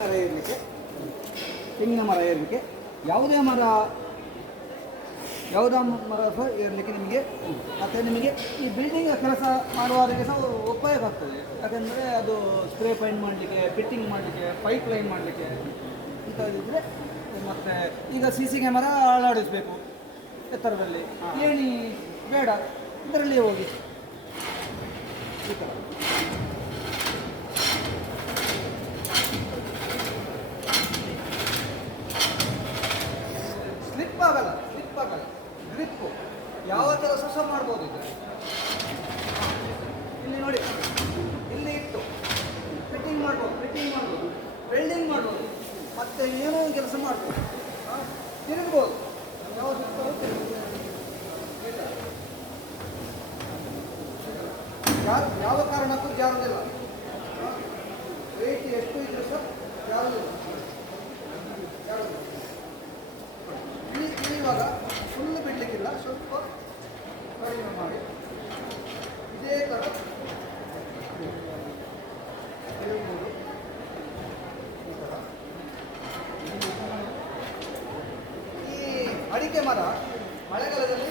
ಮರ ಏರಲಿಕ್ಕೆ? ತೆಂಗಿನ ಮರ ಏರ್ಲಿಕ್ಕೆ. ಯಾವುದೇ ಮರ ಯಾವುದೇ ಮರ ಸಹ ಏರ್ಲಿಕ್ಕೆ ನಿಮಗೆ ಮತ್ತು ನಿಮಗೆ ಈ ಬಿಲ್ಡಿಂಗ್ ಕೆಲಸ ಮಾಡುವವರಿಗೆ ಸಹ ಉಪಯೋಗ ಆಗ್ತದೆ. ಯಾಕಂದರೆ ಅದು ಸ್ಪ್ರೇ ಪೈಂಟ್ ಮಾಡಲಿಕ್ಕೆ ಫಿಟ್ಟಿಂಗ್ ಮಾಡಲಿಕ್ಕೆ ಪೈಪ್ ಲೈನ್ ಮಾಡಲಿಕ್ಕೆ ಇಂಥದ್ದಿದ್ರೆ ಮತ್ತು ಈಗ ಸಿ ಸಿ ಕ್ಯಾಮರಾ ಅಳವಡಿಸಬೇಕು ಎತ್ತರದಲ್ಲಿ. ಏಣಿ ಬೇಡ ಇದರಲ್ಲಿ ಹೋಗಿ. ಈ ಥರ. ಸ್ಲಿಪ್ ಆಗಲ್ಲ ಗ್ರಿಪ್ ಆಗಲ್ಲ ಗ್ರಿಪ್ಪು. ಯಾವ ಥರ ಸಹ ಮಾಡ್ಬೋದು ಇದು? ಇಲ್ಲಿ ನೋಡಿ. ಇಲ್ಲಿ ಇಟ್ಟು. ಫಿಟ್ಟಿಂಗ್ ಮಾಡ್ಬೋದು ಫಿಟ್ಟಿಂಗ್ ಮಾಡ್ಬೋದು. ವೆಲ್ಡಿಂಗ್ ಮಾಡ್ಬೋದು. ಮತ್ತೆ ಏನೋ ಒಂದು ಕೆಲಸ ಮಾಡ್ಬೋದು. ತಿರುಗ್ಬೋದು. ಯಾವ ಯಾವ ಕಾರಣಕ್ಕೂ ಜಾರದಿಲ್ಲ. ವೇಟ್ ಎಷ್ಟು ಇದ್ರೂ ಸರ್ ಜಾರುವುದಿಲ್ಲ ಇಲ್ಲಿ ಇವಾಗ ಫುಲ್ ಬಿಡಲಿಕ್ಕಿಲ್ಲ, ಸ್ವಲ್ಪ ಕಡಿಮೆ ಮಾಡಿ ಇದೇ ಥರ ಹೇಳ್ಬೋದು ಥರ. ಈ ಅಡಿಕೆ ಮರ ಮಳೆಗಾಲದಲ್ಲಿ